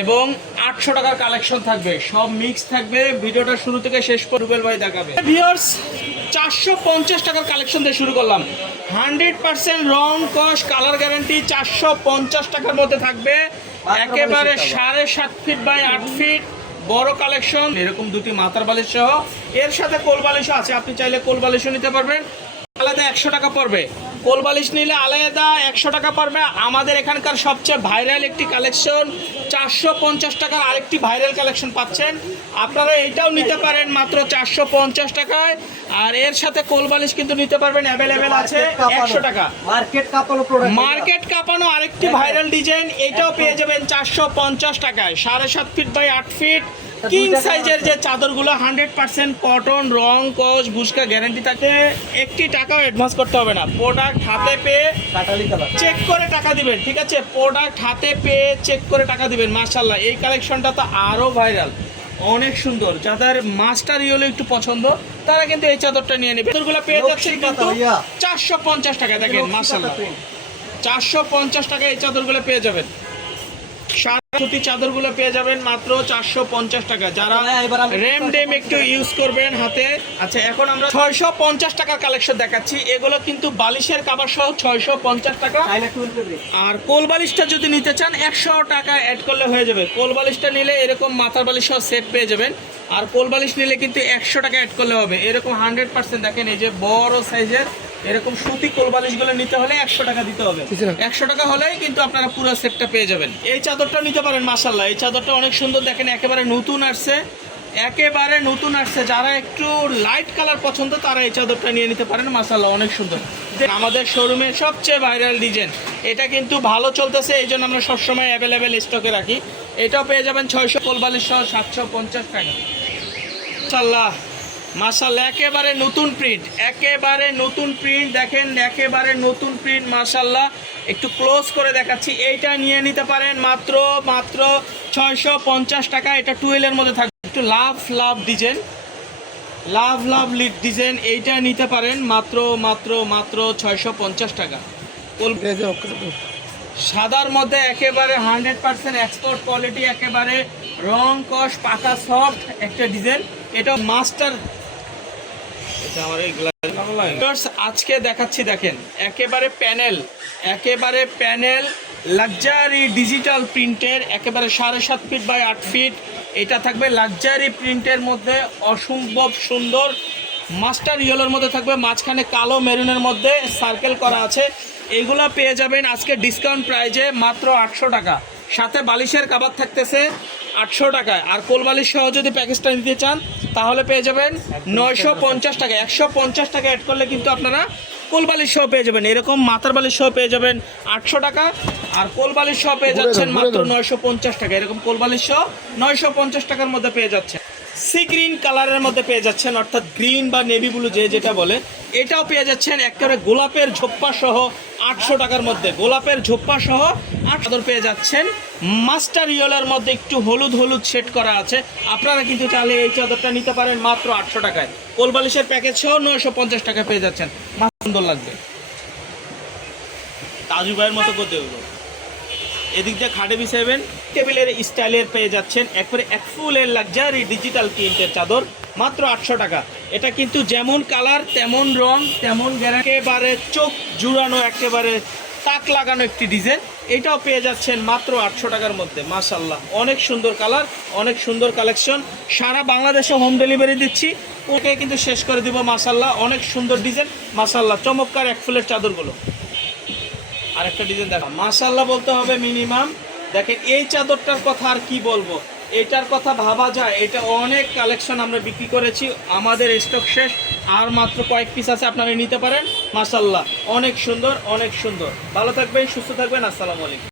এবং 800 টাকার কালেকশন থাকবে, সব মিক্স থাকবে। ভিডিওটা শুরু থেকে শেষ পর্যন্ত রুবেল ভাই দেখাবে। ভিউয়ার্স 450 টাকার কালেকশন দিয়ে শুরু করলাম। 100% রং কস কালার গ্যারান্টি 450 টাকার মধ্যে থাকবে। একেবারে 7.5 ফিট বাই 8 ফিট বড় কালেকশন। এরকম দুটি মাথার বালিশ সহ, এর সাথে কোল বালিশও আছে, আপনি চাইলে কোল বালিশও নিতে পারবেন। আলাদা 100 টাকা পড়বে, কোল বালিশ নিলে আলাদা 100 টাকা পড়বে। আমাদের এখানকার সবচেয়ে ভাইরাল একটি কালেকশন, 450 টাকার আরেকটি ভাইরাল কালেকশন পাচ্ছেন। আপনারা এইটাও নিতে পারেন মাত্র 450 টাকায়। আর এর সাথে কোল বালিশ কিন্তু নিতে পারবেন, অ্যাভেলেবেল আছে 100 টাকা। মার্কেট কাঁপানো আরেকটি ভাইরাল ডিজাইন, এটাও পেয়ে যাবেন 450 টাকায়। 7.5 ফিট বাই 8 ফিট কিং সাইজের যে চাদরগুলো 100% কটন, রং কস বুশকা গ্যারান্টি থাকে। একটি টাকাও অ্যাডভান্স করতে হবে না, প্রোডাক্ট হাতে পেয়ে চেক করে টাকা দিবেন। ঠিক আছে, প্রোডাক্ট হাতে পেয়ে চেক করে টাকা দিবেন। মাশাআল্লাহ, এই কালেকশনটা তো আরো ভাইরাল, অনেক সুন্দর। যাদের মাস্টার ইয়েলো একটু পছন্দ তারা কিন্তু এই চাদরটা নিয়ে নেবে। চাদরগুলো পেয়ে যাচ্ছেন কিন্তু 450 টাকায়। দেখেন মাশাআল্লাহ, 450 টাকায় এই চাদরগুলো পেয়ে যাবেন। সুতি চাদরগুলো পেয়ে যাবেন মাত্র 450 টাকা। যারা রেম ডেম একটু ইউজ করবেন হাতে। আচ্ছা, এখন আমরা 650 টাকার কালেকশন দেখাচ্ছি। এগুলো কিন্তু বালিশের কভার সহ 650 টাকা। আর কোল বালিশটা যদি নিতে চান 100 টাকা অ্যাড করলে হয়ে যাবে। কোল বালিশটা নিলে এরকম মাথার বালিশ সহ সেট পেয়ে যাবেন। আর কোল বালিশ নিলে কিন্তু 100 টাকা অ্যাড করলে হবে। এরকম 100% দেখেন, এই যে বড় সাইজের এরকম সুতি কোল বালিশগুলো নিতে হলে 100 টাকা দিতে হবে। 100 টাকা হলেই কিন্তু আপনারা পুরো সেটটা পেয়ে যাবেন। এই চাদরটা নিতে পারেন। মাশাআল্লাহ, এই চাদরটা অনেক সুন্দর। দেখেন একেবারে নতুন আসছে, একেবারে নতুন আসছে। যারা একটু লাইট কালার পছন্দ তারা এই চাদরটা নিয়ে নিতে পারেন। মাশাআল্লাহ, অনেক সুন্দর। আমাদের শোরুমের সবচেয়ে ভাইরাল ডিজাইন, এটা কিন্তু ভালো চলতেছে, এই জন্য আমরা সবসময় অ্যাভেলেবেল স্টকে রাখি। এটাও পেয়ে যাবেন 600 কোল বালিশ সহ 750 টাকা। মাশাআল্লাহ, মাশাআল্লাহ, একেবারে নতুন প্রিন্ট, একেবারে নতুন প্রিন্ট। দেখেন একেবারে নতুন প্রিন্ট। মাশাআল্লাহ, একটু ক্লোজ করে দেখাচ্ছি। এইটা নিয়ে নিতে পারেন মাত্র 650 টাকা। এটা 12 এর মধ্যে থাকবে। একটু লাভ ডিজাইন, লাভ ডিজাইন, এইটা নিতে পারেন মাত্র 650 টাকা। সাদার মধ্যে একেবারে 100% এক্সপোর্ট কোয়ালিটি, একেবারে রং কস পাকা সফট একটা ডিজাইন। এটা মাস্টার। আজকে দেখাচ্ছি, দেখেন একেবারে প্যানেল লাক্সারি ডিজিটাল প্রিন্টের, একেবারে 7.5 ফিট বাই 8 ফিট। এটা থাকবে লাক্সারি প্রিন্টের মধ্যে, অসম্ভব সুন্দর। মাস্টার ইয়েলোর মধ্যে থাকবে, মাঝখানে কালো মেরুনের মধ্যে সার্কেল করা আছে। এগুলো পেয়ে যাবেন আজকে ডিসকাউন্ট প্রাইজে মাত্র 800 টাকা। সাথে বালিশের কাভার থাকতেছে 800 টাকায়। আর কোল বালিশ সহ যদি প্যাকেজটা নিতে চান তাহলে পেয়ে যাবেন 950 টাকা। 150 টাকা অ্যাড করলে কিন্তু আপনারা কোল বালিশ সহ পেয়ে যাবেন। এরকম মাথার বালিশ সহ পেয়ে যাবেন 800 টাকা। আর কোল বালিশ সহ পেয়ে যাচ্ছেন মাত্র 950 টাকা। এরকম কোল বালিশ সহ 950 টাকার মধ্যে পেয়ে যাচ্ছেন। সি গ্রিন কালারের মধ্যে পেয়ে যাচ্ছেন, অর্থাৎ গ্রিন বা নেভি ব্লু যেটা বলে, এটাও পেয়ে যাচ্ছেন একেবারে গোলাপের ঝোপ্পা সহ 800 টাকার মধ্যে। গোলাপের ঝোপ্পা সহ 800 পেয়ে যাচ্ছেন। মাস্টার ইয়েলোর মধ্যে একটু হলুদ সেট করা আছে। আপনারা কিন্তু চাইলে এই চাদরটা নিতে পারেন মাত্র 800 টাকায়। কোল বালিশের প্যাকেজ সহ 950 টাকা পেয়ে যাচ্ছেন। সুন্দর লাগবে, তাজু ভাইয়ের মতো করতে হলো। এদিক দিয়ে খাটে বিছাইবেন, টেবিলের স্টাইলের পেয়ে যাচ্ছেন একবারে এক ফুলের লাক্সারি ডিজিটাল প্রিন্টের চাদর মাত্র 800 টাকা। এটা কিন্তু যেমন কালার তেমন রং তেমন গ্যারান্টি, একেবারে চোখ জুড়ানো, একেবারে তাক লাগানো একটি ডিজাইন। এটাও পেয়ে যাচ্ছেন মাত্র 800 টাকার মধ্যে। মাশাআল্লাহ, অনেক সুন্দর কালার, অনেক সুন্দর কালেকশন। সারা বাংলাদেশে হোম ডেলিভারি দিচ্ছি, ওকে কিন্তু শেষ করে দিব। মাশাআল্লাহ, অনেক সুন্দর ডিজাইন। মাশাআল্লাহ, চমৎকার এক ফুলের চাদরগুলো। আরেকটা ডিজাইন দেখা, মাশাআল্লাহ বলতে হবে মিনিমাম। দেখেন এই চাদরটার কথা আর কি বলবো, এটার কথা ভাবা যায়। এটা অনেক কালেকশন আমরা বিক্রি করেছি, আমাদের স্টক শেষ, আর মাত্র কয়েক পিস আছে, আপনারা নিতে পারেন। মাশাআল্লাহ, অনেক সুন্দর, অনেক সুন্দর। ভালো থাকবেন, সুস্থ থাকবেন। আসসালামু আলাইকুম।